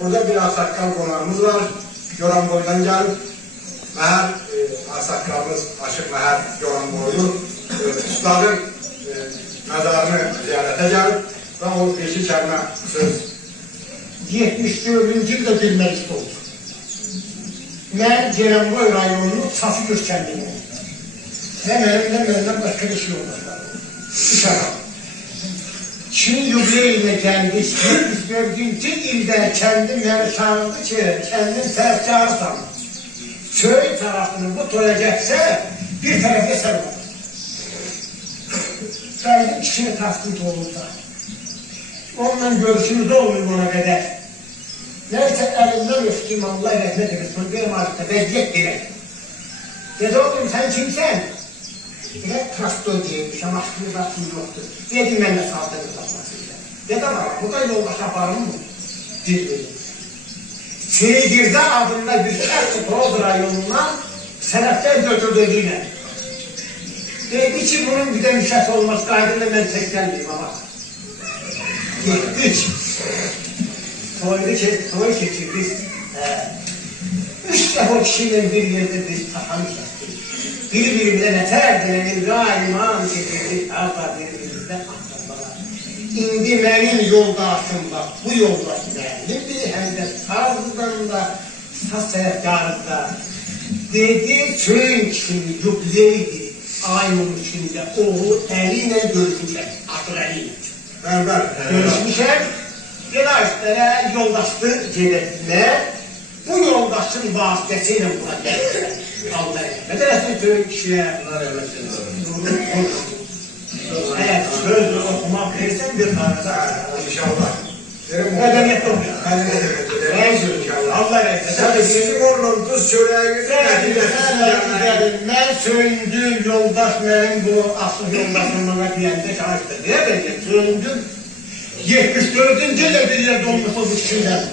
Burada bir Asakkal konağımız var. Goranboy'dan gelip Məhər Asakkalımız Aşıq Məhər Goranboylu ustadın məzarını ziyarətə gəlib və o beşi kəlmə söz 74-cü ildə bilməlisə oldu. Mən Ceyranboy rayonunun Safigöz kəndiyim oldu. Və məndən başqa bir şey olmadı. İş adam. Çin yubileyinə gəldik, 74-cü ildə kəndim məni çağırdı ki, kəndim tərəfkarı sanır. Köy tarafını bu toya geçse bir tarafta sen var. Geldim kişiye tasdik olursa. Onunla görüşümüz olmuyor ona kadar. Neyse elimden öptüm Allah rahmet eylesin. Benim artık vaziyet direk. Dedi oğlum sen kimsen? Dedi traktör diyeymiş ama aslında yoktur. Dedim ben de saldırı satmasıyla. Dedi ama bu da yoldaş yaparım mı? Dedi. Seygir'de adında bir Toz rayonundan senetler götürdüğüne. Dedi ki bunun bir de müşahs olmaz kaydıyla ben tekrar ama. Gittik. Toy geçirdik. 3 defa kişiyle bir yerde biz tahanı kestik. Birbirimize neter gelenin galiman getirdik. Arka birbirimizden aktarmalar. İndi benim yoldaşım bak, bu yoldaş benimdir, hem de sazdan da, saz sehkarında. Dedi, köyün kişinin yükleydi, ayın içinde oğlu eliyle görüşmüşler, atıl eliyle. Görüşmüşler, gelaşlara yoldaştı cedetine, bu yoldaşın vasıtasıyla buna geldiler. Allah rahmet eylesin köyün kişiye. Eğer söz okumak verirsen bir tanrıda inşallah. medeniyet olmuyor. Allah rahmet Tabii sizin oğlunuz çöreğe gidiyor. Ben söyündüm yoldaş benim bu asıl yoldaşımına diyende çalıştı. Niye ben söyündüm? 74. yılda bir yerde olmuşsa bu kişiler.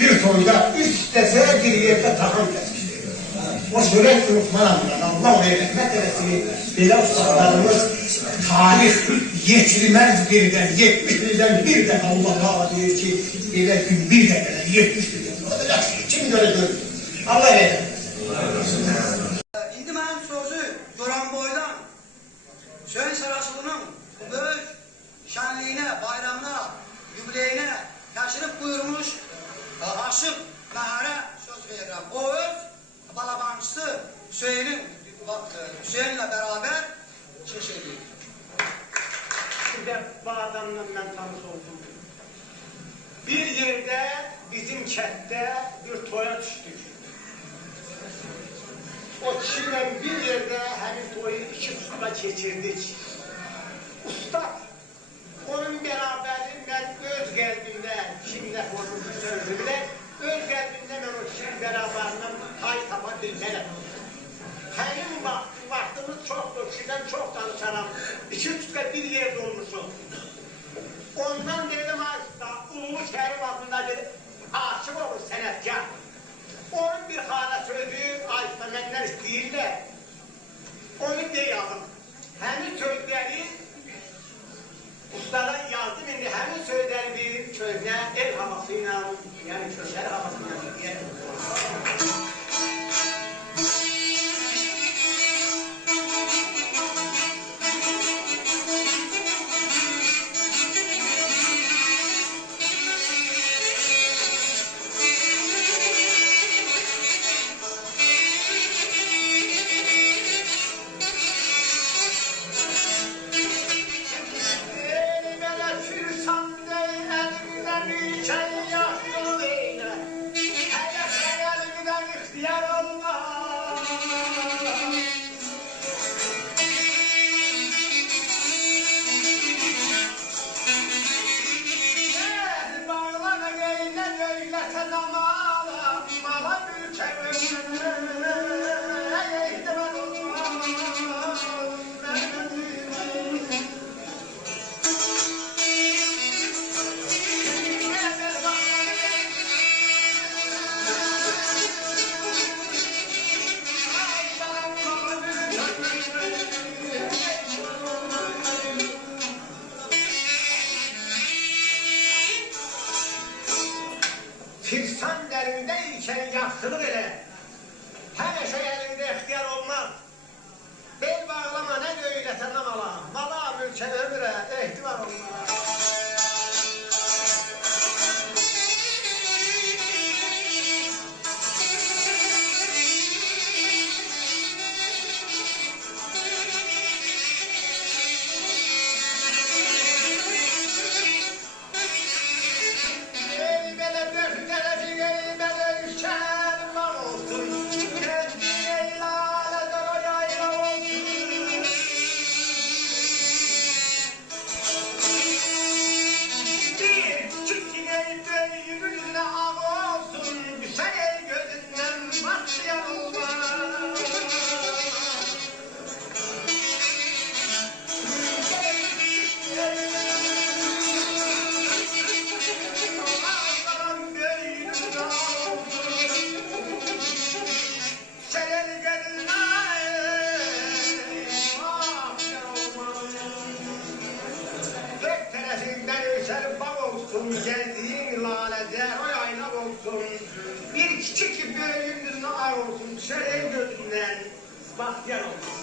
Bir toyda 3 defa bir yerde tahan kesmiş. O çörek unutmadan Allah oraya rahmet eylesin. Belə ustalarımız tarih yetirilmez birden, 70 birden birden Allah Teala diyor ki belə gün bir de 70 birden. O da kim göre görür? Allah eylesin. İndi mənim sözü Goranboydan Söyün Saraçılının bu böyük şənliyinə, bayramına, yubileyinə təşrif buyurmuş Aşıq Məhərə söz verirəm. O öz balabancısı Hüseyin'le beraber çıkış ediyor. Şimdi bu adamla ben tanış oldum. Bir yerde bizim kette bir toya düştük. O kişiyle bir yerde hem toyu 2 usta geçirdik. Usta, onun beraberliği ben öz kalbimden, kimle konuşmuş sözü bile, öz kalbimden ben o kişinin beraberliğinden hay tapa bilmem. Benim vaktimiz çoktur, kişiden çok tanışanım. 2 usta bir yerde olmuşum. Ondan dedim aslında, Ulu Kerim adında dedim, aşık olur senetkar. Onun bir hala sözü, aslında benden isteyirler. Onu deyalım. Hemin sözleri ustalar yazdım, indi hemin sözleri bir sözler el havasıyla, yani sözler havasıyla diye. Kirsan derindeyken yaxşılıq elə. Hər şey elində ixtiyar olmaz. Bel bağlama, nə göylətən amala. Mala, mülkə, ömrə, ehtibar olmaz. Geldiğin lalede o yayla olsun. Bir küçük böyüğün ağır olsun. Şöyle gözünden bahtiyar olsun.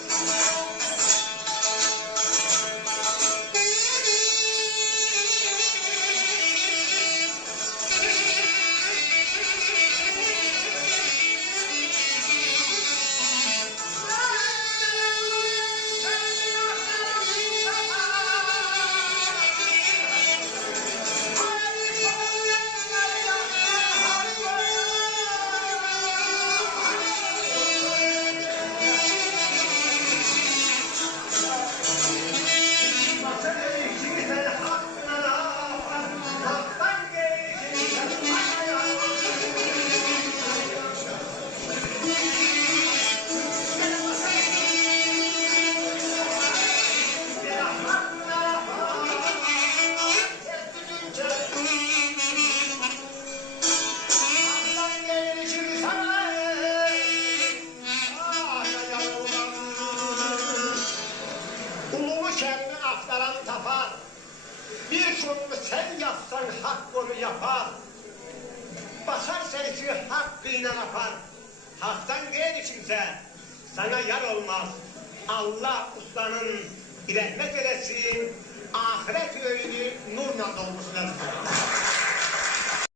Bir konumu sen yapsan hak onu yapar. Basarsan ki hakkıyla yapar. Haktan gayri kimse sana yar olmaz. Allah ustanın rahmet eylesin. Ahiret öğünü nurla dolmuşlar.